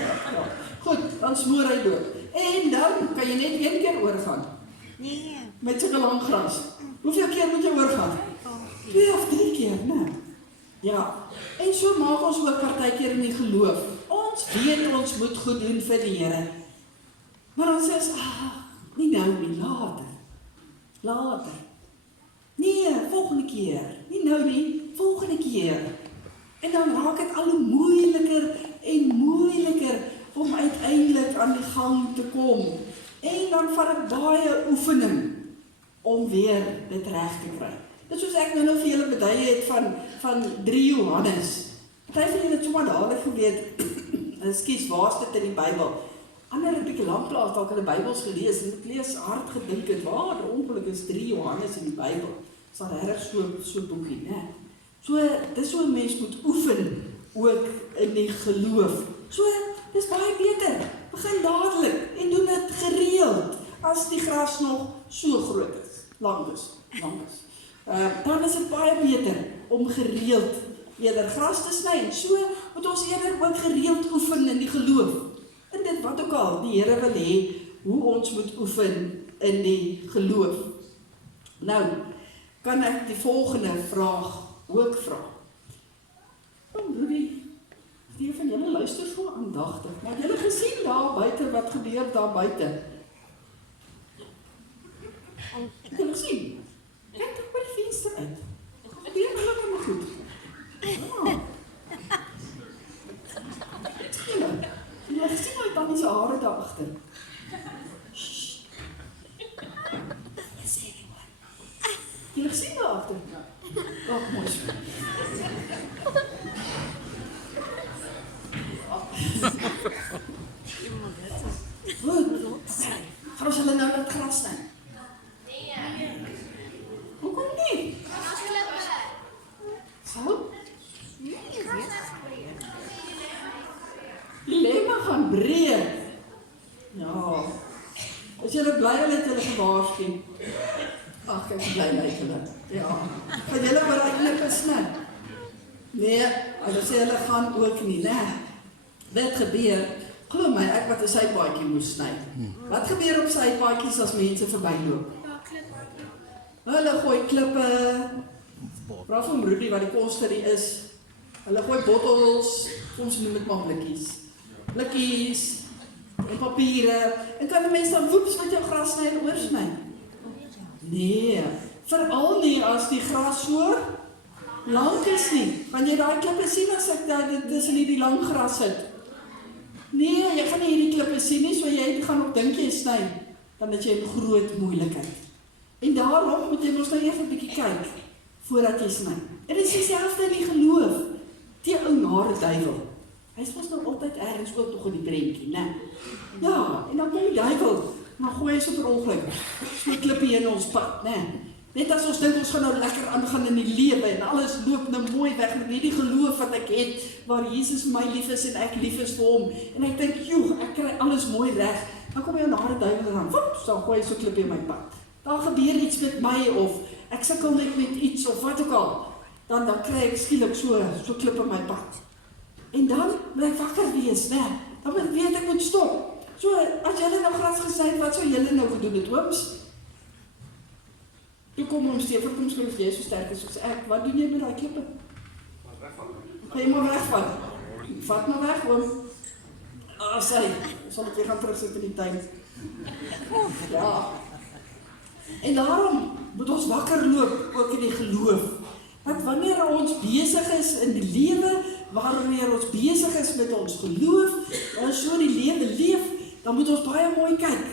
Goed, dan smoor hy dood. En dan kan jy net een keer oorgaan. Nee. Met sulke lang gras. Hoeveel keer moet jy oorgaan? 2 of 3 keer, né? Ja, en so maak ons ook partykeer in die geloof. Ons weet ons moet goed doen vir die Here. Maar ons sê, nie nou nie, later. Nee, volgende keer. Nie nou nie, volgende keer. En dan raak dit al hoe moeiliker en moeiliker om uiteindelik aan die gang te kom. En dan vat dit baie oefening om weer dit reg te kry. Dit soos ek nou vir julle beduie het van 3 Johannes. Party van julle het sommer dadelik geweet, ekskuus, waar is dit in die Bybel? Ander het 'n bietjie lank plaas dalk in die Bybels gelees en ek lees hard gedink het, waar ongelukkig is 3 Johannes in die Bybel. Is daar reg so boekie, né? So, dis so 'n mens moet oefen ook in die geloof. So, dis baie beter. Begin dadelik en doen dit gereeld as die gras nog so groot is, lang is. Dan is dit baie beter om gereeld eerder gras te sny. En so moet ons eerder ook gereeld oefen in die geloof. In dit wat ook al die Here wil hê, hoe ons moet oefen in die geloof. Nou, kan ek die volgende vraag ook vra? Die van julle luister so aandagtig. Maar julle gesien daar buite, wat gebeur daar buite? Julle sien? Kijk toch bij de venster uit. Dat gebeur helemaal goed. Julle gesien hoe dan die hare daar agter. Julle gesien daar agter? Ag, mooi. Gaan ons hulle nou dat gras staan? Nee. Hoekom nie? So? Die lemme gaan breek. Ja. Is julle bly hulle het julle gewaarsku? Ag, ek is bly met julle. Ja. Gaan julle oor daai klippe sny? Nee, hulle sê hulle gaan ook nie, né? Dit gebeur. Glo my, ek wat 'n sypaadjie moes sny. Wat gebeur op sypaadjies as mense verbyloop? Hulle gooi klippe. Vra van Rudy wat die kosterie is. Hulle gooi bottels, ons noem dit maar blikkies en papiere. En kan 'n mens dan woeps met jou gras sny en oorsny? Nee, veral nie as die gras so lank is nie. Gaan jy daai klippe sien as ek daar tussen die lang gras sit? Nee, jy gaan nie hierdie klippe sien nie, so jy gaan op dink jy sny, dan het jy 'n groot moeilikheid. En daarom moet jy mos nou eers 'n bietjie kyk voordat jy sny. En dit is dieselfde in die geloof. Die ou nare duiwel. Hy is mos nou altyd ergens ook nog in die prentjie, né? Ja, en dan kom die duiwel, maar gooi hy so per ongeluk, so klippie in ons pad, né? Net as ons dink ons gaan nou lekker aangaan in die lewe en alles loop nou mooi weg met hierdie geloof wat ek het, waar Jesus vir my lief is en ek lief is vir hom. En ek dink, joh, ek kry alles mooi reg. Dan kom jy na die duiwel dan, woeps, dan gooi hy so klippie in my pad. Dan gebeur iets met my of ek sukkel net met iets of wat ook al. Dan kry ek skielik so klip in my pad. En dan moet ek wakker wees, né? Dan moet ek weet ek moet stop. So, as julle nou gras gesny het, wat sou julle nou gedoen het, ooms? Toe kom ons Stefan, kom skryf jy so sterk is soos ek. Wat doen jy met daai klippe? Ga jy maar wegvat. Vat maar weg, oom. Sal ek weer gaan terugsit in die tuin. Ja. En daarom moet ons wakker loop, ook in die geloof. Want wanneer ons besig is in die lewe, wanneer ons besig is met ons geloof, en so die lewe leef, dan moet ons baie mooi kyk,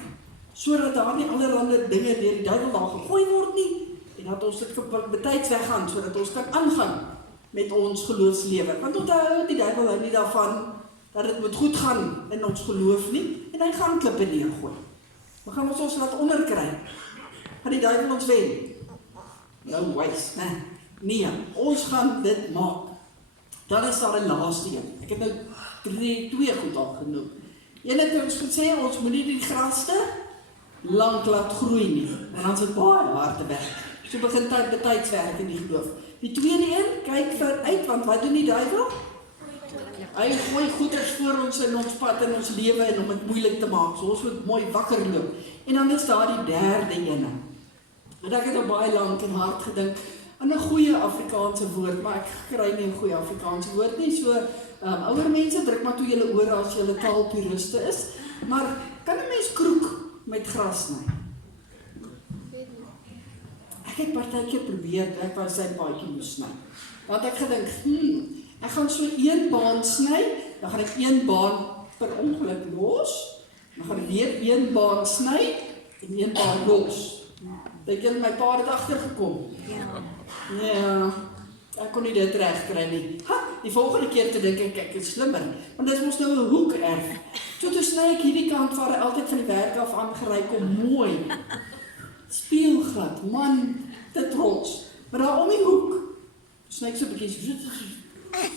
sodat daar nie allerhande dinge deur die duiwel daar gegooi word nie, en dat ons dit betyds weggaan, sodat ons kan aangaan met ons geloofslewe. Want onthou, die duiwel hou nie daarvan, dat dit moet goed gaan in ons geloof nie, en hy gaan klippe neergooi. Dan gaan ons laat onderkry. Gaan die duiwel ons wen? No ways, né? Nee, ons gaan dit maak. Dan is daar 'n laaste een. Ek het nou twee goed al genoem. Een het ons gesê, ons moet nie die gras te lank laat groei nie. En dan is dit baie hard werk. So begin betyds werk in die geloof. Die tweede een, kyk vooruit, want wat doen die duiwel? Hy gooi goeders voor ons in ons pad in ons lewe en om dit moeilik te maak. So ons moet mooi wakker loop. En dan is daar die derde ene. En ek het al baie lank en hard gedink aan 'n goeie Afrikaanse woord, maar ek kry nie 'n goeie Afrikaanse woord nie. So ouer mense druk maar toe julle ore as julle taalpuriste is. Maar kan 'n mens kroek met gras sny? Ek het partykeer probeer, ek wou sy paadjie moes sny. Want ek gedink, ek gaan so een baan sny, dan gaan ek een baan per ongeluk los, dan gaan ek weer een baan sny en een baan los. Dink julle my pa het agtergekom? Ja, ek kon nie dit reg kry nie. Die volgende keer te dink ek is slimmer, want dit is mos nou 'n hoek erf. Toe sny ek hierdie kant waar hy altyd van die werk af aangery kom, mooi. Speelglad, man, te trots. Maar daar om die hoek, sny ek so 'n bietjie,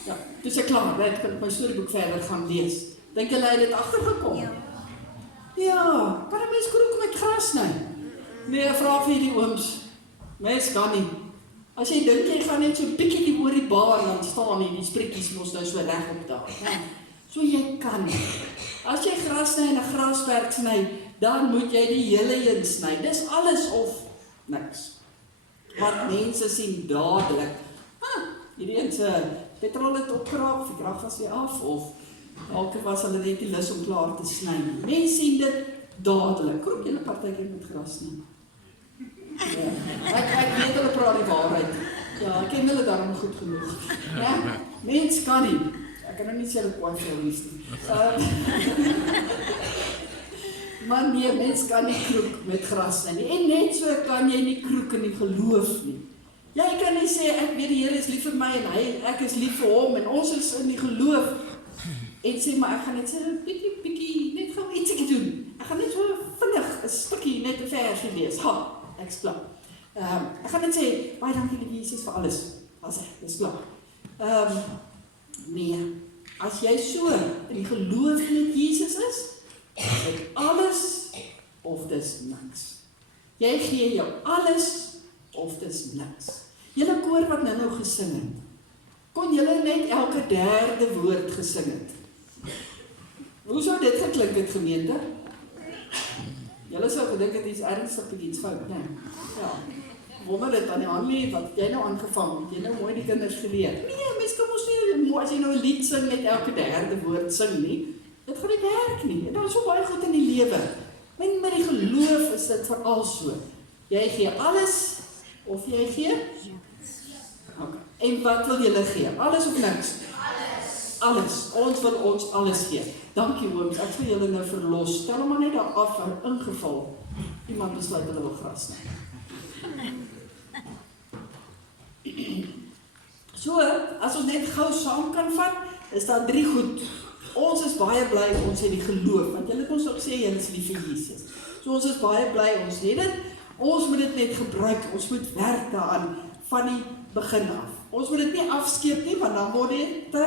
ja, dis ek klaar, net kan ek my storieboek verder gaan lees. Dink julle hy het dit agtergekom? Ja, kan 'n mens kroek met gras sny? Nee, vra vir die ooms. Mens kan nie. As jy dink jy gaan net so 'n bietjie oor die baar dan staan nie, die sprietjies mos nou so reg op daar. Ja. So jy kan nie. As jy gras sny en 'n grasperk sny, dan moet jy die hele een sny. Dis alles of niks. Wat mense sien dadelik. Hierdie een se petrol het opgeraak, die krag was weer af, of dalk was hulle net nie lus om klaar te sny. Mense sien dit dadelik. Kroek julle partykeer met gras nie. Ja, ek weet hulle praat die waarheid. Ja, ek ken hulle daarom goed genoeg. Ja, mens kan nie. Ek kan nou nie sê dat kwaad vir jou is nie. Maar nee, mens kan nie kroek met gras nie. En net so kan jy nie kroek in die geloof nie. Jy kan nie sê, ek weet die Here is lief vir my en ek is lief vir hom en ons is in die geloof. En sê, maar ek gaan net sê, pikkie, net gou ietsie doen. Ek gaan net so vinnig 'n stukkie, net 'n versie lees. Ek is klaar. Ek gaan net sê, baie dankie lieve Jesus vir alles. Dis klaar. Nee, as jy so in die geloof met Jesus is dit alles of dis niks. Jy gee jou alles of dis niks. Julle koor wat nou gesing het, kon julle net elke derde woord gesing het? Hoe sou dit geklink het, gemeente? Julle sou gedink het is ernstig iets fout, nee. Ja. Wonder dit aan die Annelie, wat jy nou aangevang het, jy nou mooi die kinders geleer. Nee, mens kan ons nie, as jy nou 'n lied sing met elke derde woord sing nie, dit gaan nie werk nie. En daar is so baie goed in die lewe. En met die geloof is dit veral so. Jy gee alles, of jy gee? Okay. En wat wil julle gee? Alles of niks? Alles. Ons wil ons alles gee. Dankie ooms, ek wil julle nou verlos. Stel hom maar net daar af vir ingeval iemand besluit hulle wil gras sny. So, as ons net gou saam kan vat, is daar 3 goed. Ons is baie bly ons het die geloof, want julle het ons ook sê julle is lief vir Jesus. So ons is baie bly ons het dit. Ons moet dit net gebruik. Ons moet werk daaraan van die begin af. Ons moet dit nie afskeep nie, want dan word dit te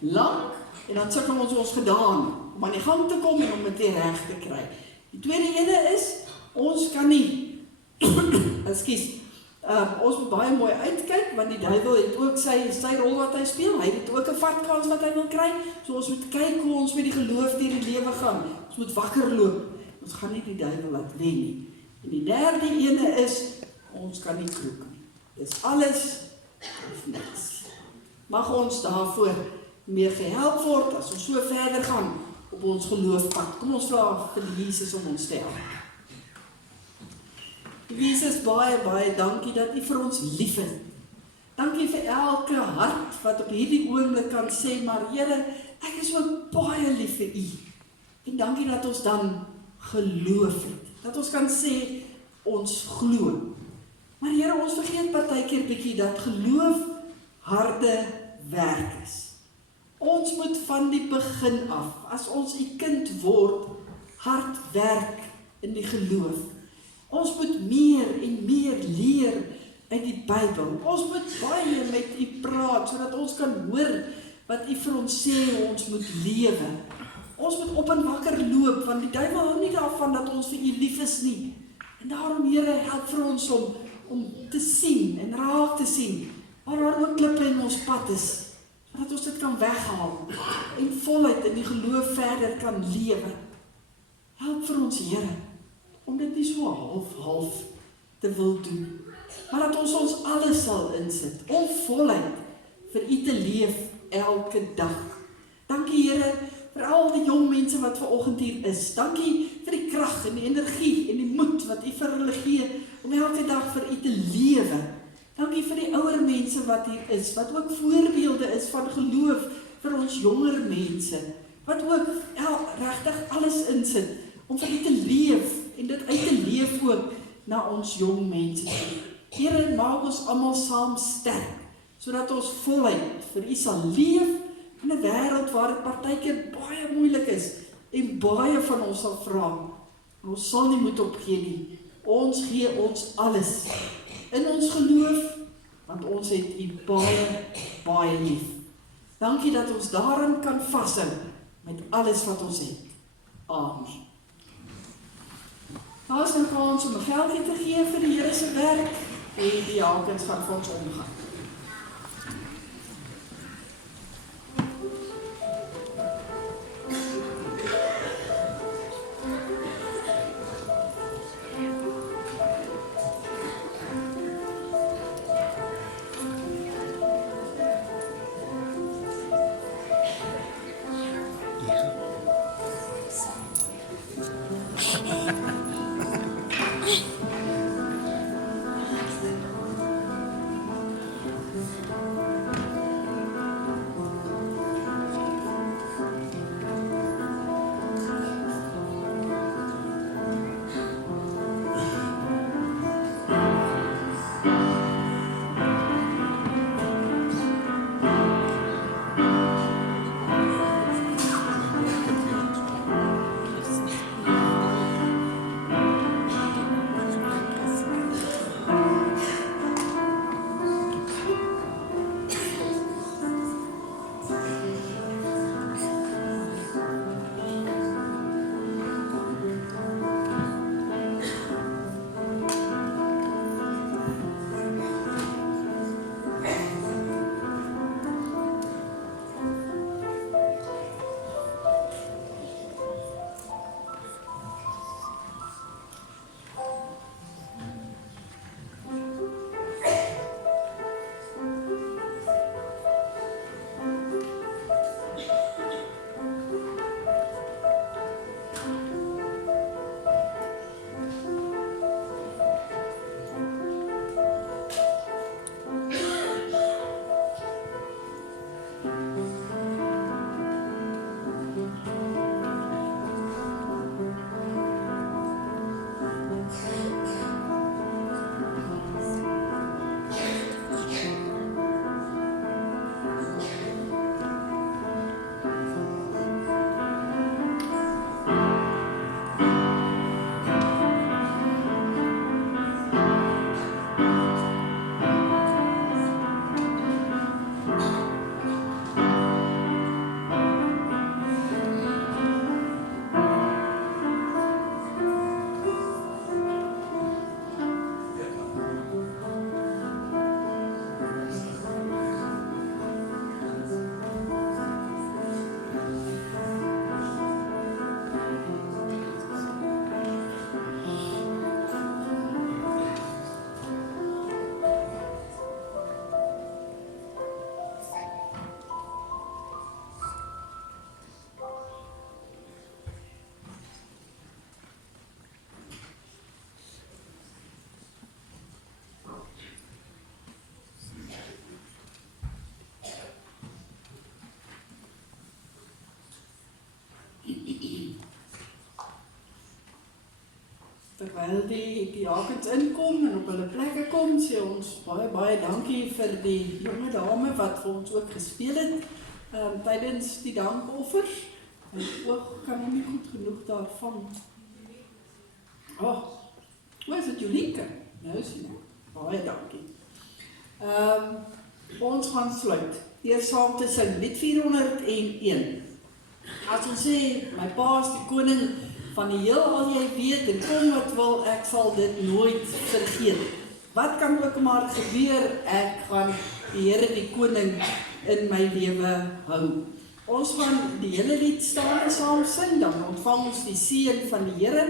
lank en dan sukkel ons gedaan om aan die gang te kom en om dit reg te kry. Die tweede ene is, ons kan nie, ons moet baie mooi uitkyk, want die duiwel het ook sy rol wat hy speel, hy het ook 'n vatkans wat hy wil kry, so ons moet kyk hoe ons met die geloof deur die lewe gaan, ons moet wakker loop, ons gaan nie die duiwel laat wen nie. En die derde ene is, ons kan nie kroek nie, dis alles of niks. Mag ons daarvoor meer gehelp word, as ons so verder gaan op ons geloofpad. Kom ons vra vir Jesus om ons te help. Jesus, baie dankie dat U vir ons lief is. Dankie vir elke hart wat op hierdie oomblik kan sê, maar Here, ek is ook baie lief vir U. En dankie dat ons dan geloof het. Dat ons kan sê, ons glo. Maar Here, ons vergeet partykeer bietjie dat geloof harde werk is. Ons moet van die begin af, as ons U kind word, hard werk in die geloof. Ons moet meer en meer leer uit die Bybel. Ons moet baie met U praat, sodat ons kan hoor wat U vir ons sê ons moet lewe. Ons moet op en wakker loop, want die duiwel hou nie daarvan dat ons vir U lief is nie. En daarom, Here, help vir ons om te sien en raak te sien, waar daar ook klippe in ons pad is, dat ons dit kan weghaal en voluit in die geloof verder kan lewe. Help vir ons Here, om dit nie so half te wil doen, maar dat ons alles sal insit, om voluit vir U te leef elke dag. Dankie Here, vir al die jong mense wat vanoggend hier is. Dankie vir die krag en die energie en die moed wat U vir hulle gee, om elke dag vir U te lewe. Dankie vir die ouer mense wat hier is, wat ook voorbeelde is van geloof vir ons jonger mense, wat ook regtig alles insit, om vir U te leef, en dit uit te leef ook na ons jong mense. Here, maak ons almal saam sterk, sodat ons voluit vir U sal leef, in 'n wêreld waar dit partykeer baie moeilik is, en baie van ons sal vra. Ons sal nie moet opgee nie. Ons gee ons alles in ons geloof, want ons het U baie lief. Dankie dat ons daarin kan vashou met alles wat ons het. Amen. Daar is nou kans om 'n geldjie te gee vir die Here se werk, en die diakens gaan vir ons omgaan. Terwyl die diakens inkom en op hulle plekke kom, sê ons baie dankie vir die jonge dame wat vir ons ook gespeel het tydens die dankoffers. My oog kan nie goed genoeg daarvan. Is dit Jolika? Nou sien ek. Baie dankie. Ons gaan sluit. Eers saam te sing, lied 401. As ons sê, my pa is die koning van die heel al jy weet, en kom wat wil, ek sal dit nooit vergeet. wat kan ook maar gebeur, ek gaan die Here die koning in my lewe hou. Ons gaan die hele lied staan en saam sing, dan ontvang ons die seën van die Here,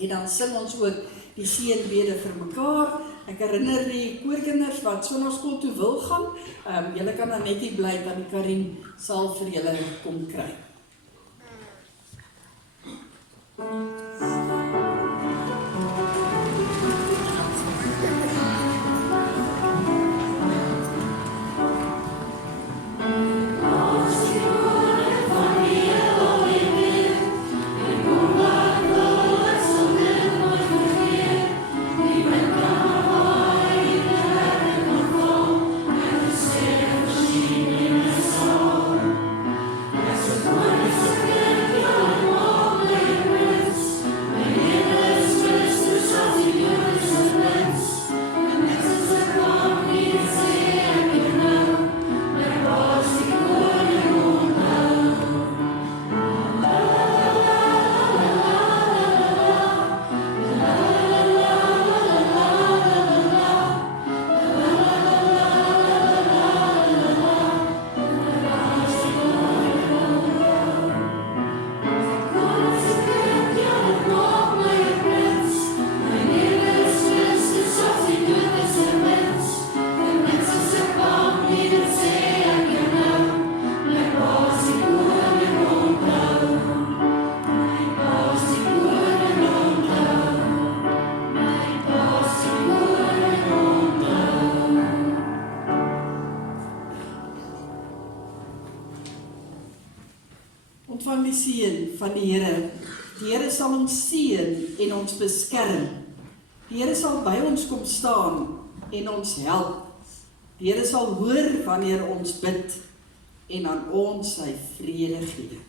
en dan sing ons ook die seënbede vir mekaar. Ek herinner die koorkinders wat sonnaarskool toe wil gaan, julle kan dan net hier bly, dan die Karin sal vir julle kom kry. Ontvang die seën van die Here. Die Here sal ons seën en ons beskerm. Die Here sal by ons kom staan en ons help. Die Here sal hoor wanneer ons bid en aan ons sy vrede gee.